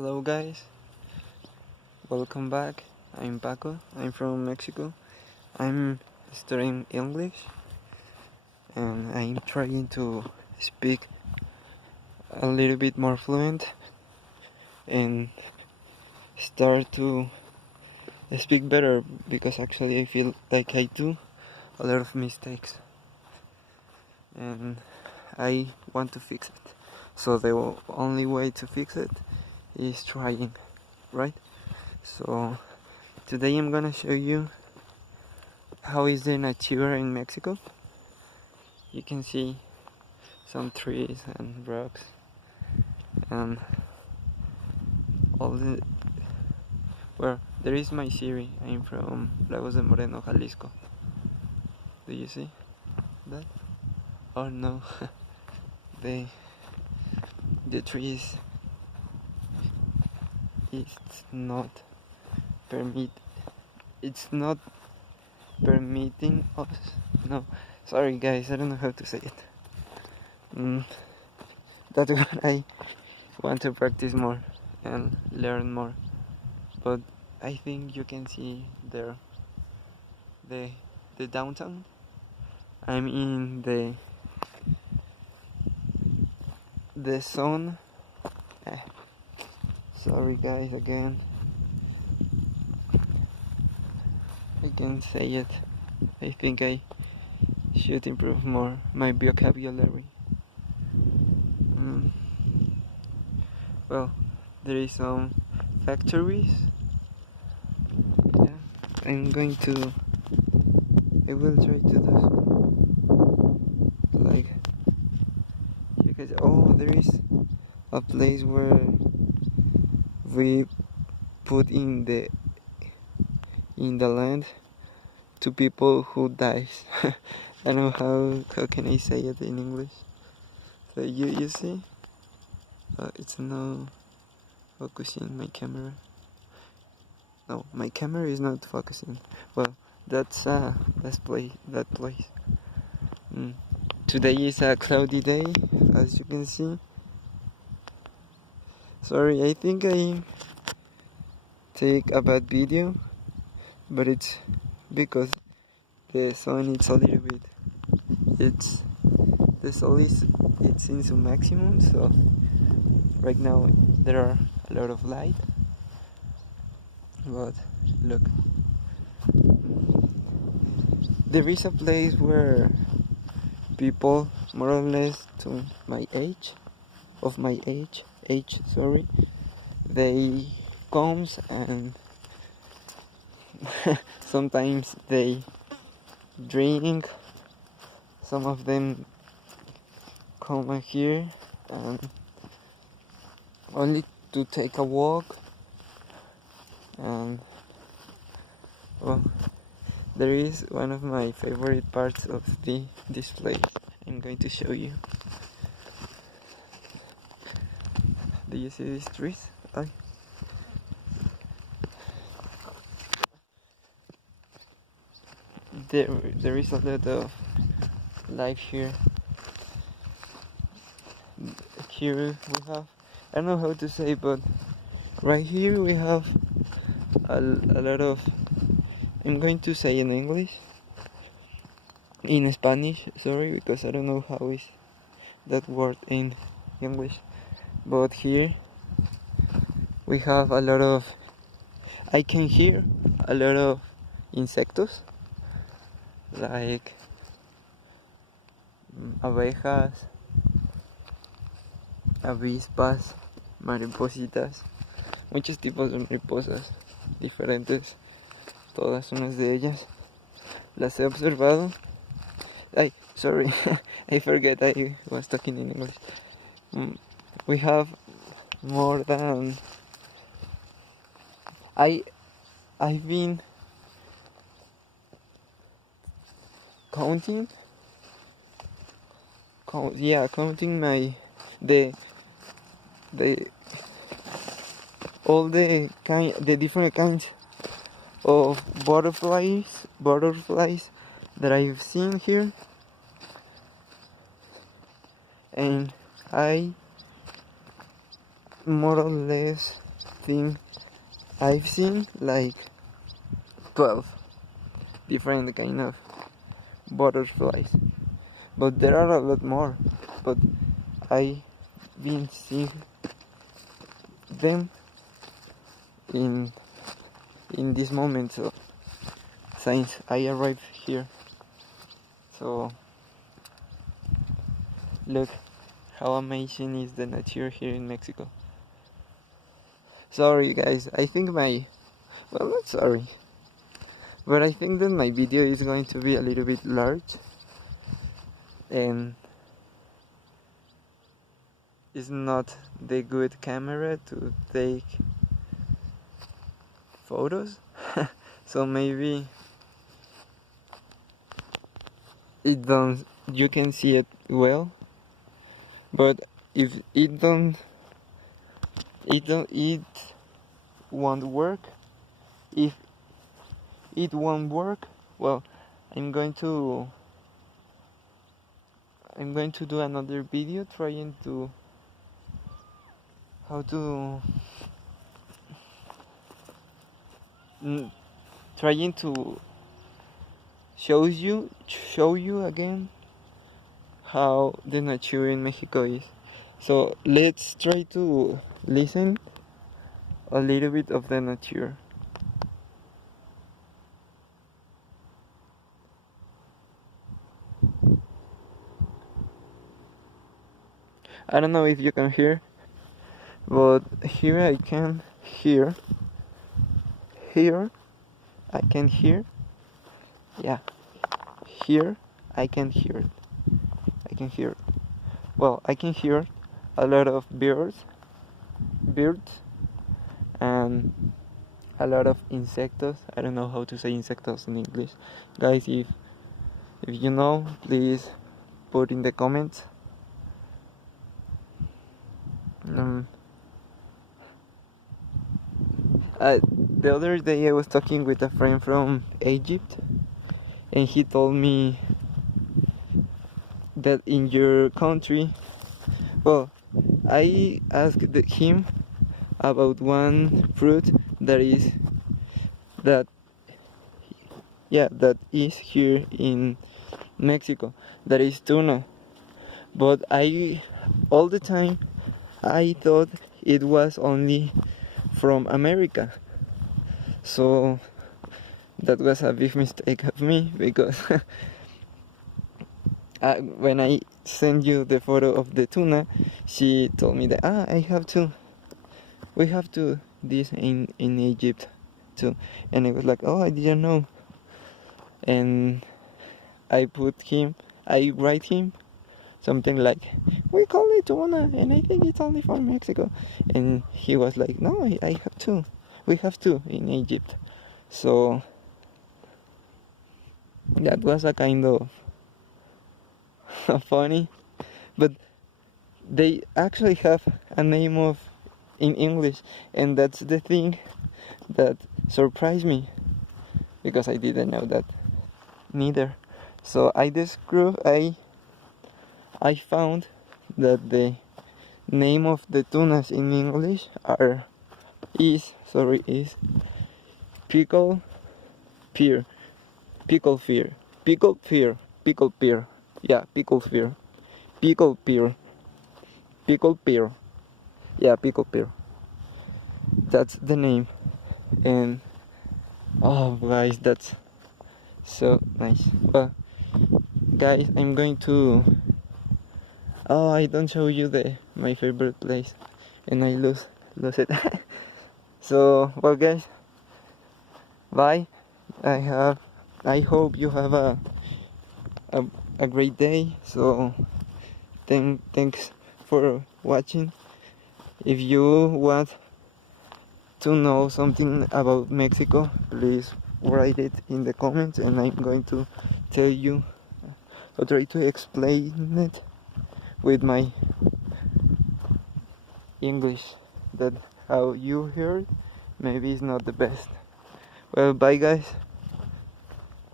Hello guys, welcome back. I'm Paco. I'm from Mexico. I'm studying English and I'm trying to speak a little bit more fluent and start to speak better because actually I feel like I do a lot of mistakes and I want to fix it. So the only way to fix it is trying, right? So today I'm gonna show you how is the nature in Mexico. You can see some trees and rocks and all the where there is my city. I'm from Lagos de Moreno, Jalisco. Do you see that? Oh no, the trees it's not permit it's not permitting us. No, sorry guys, I don't know how to say it. That's what I want to practice more and learn more. But I think you can see there the downtown. I'm in the zone. Eh, sorry guys again. I can say it. I think I should improve more my vocabulary. Well, there is some factories. Yeah, I will try to do like you guys. Oh, there is a place where we put in the land to people who dies. I don't know how can I say it in English. So you see, it's no focusing my camera. No, my camera is not focusing. Well, that's that place. Today is a cloudy day, as you can see. Sorry, I think I take a bad video, but it's because the sun is a little bit. It's the sun is it's in some maximum, so right now there are a lot of light. But look, there is a place where people more or less to my age, sorry, they comes and sometimes they drink. Some of them come here and only to take a walk, and well, there is one of my favorite parts of this place. I'm going to show you. Do you see these trees? There is a lot of life here. Here we have, I don't know how to say, but right here we have a lot of, I'm going to say in English, in Spanish, sorry, because I don't know how is that word in English. But here we have a lot of, I can hear a lot of insectos like abejas, avispas, maripositas, muchos tipos de mariposas diferentes, todas unas de ellas las he observado. Sorry, I forget I was talking in English. We have more than I've been counting my the all the different kinds of butterflies that I've seen here, and I more or less think I've seen like 12 different kind of butterflies, but there are a lot more, but I've been seeing them in this moment, so since I arrived here. So look how amazing is the nature here in Mexico. Sorry guys, I think not sorry, but I think that my video is going to be a little bit large and it's not the good camera to take photos. So maybe you can see it well, but if it won't work, if it won't work, well, I'm going to do another video trying to show you again how the nature in Mexico is. So let's try to listen a little bit of the nature. I don't know if you can hear, but here I can hear. Here I can hear. Yeah, here I can hear it. Well, I can hear a lot of birds, and a lot of insectos. I don't know how to say insectos in English. Guys, if you know, please put in the comments. The other day I was talking with a friend from Egypt, and he told me that in your country, well, I asked him about one fruit that is here in Mexico, that is tuna. But all the time I thought it was only from America. So that was a big mistake of me, because when I sent you the photo of the tuna, she told me that we have this in Egypt too, and I was like, oh, I didn't know. And I write him something like, we call it tuna, and I think it's only from Mexico. And he was like, no, I have two. We have two in Egypt. So that was a kind of funny, but they actually have a name in English, and that's the thing that surprised me, because I didn't know that neither. So I found that the name of the tunas in English is pickle pear. Yeah, pickle pear. Yeah, pickle pear. That's the name. And oh guys, that's so nice. Well, guys, I'm going to I don't show you my favorite place, and I lose it. So, well guys, bye. I hope you have a great day. So thanks for watching. If you want to know something about Mexico, please write it in the comments, and I'm going to tell you or try to explain it with my English, that how you heard maybe is not the best. Well, bye guys.